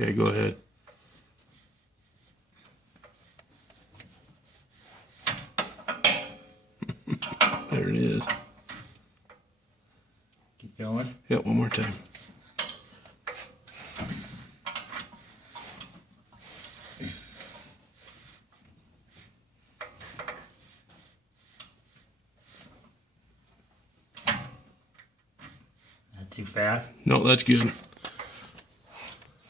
Okay, go ahead. There it is. Keep going. Yep, one more time. Not too fast. No, that's good.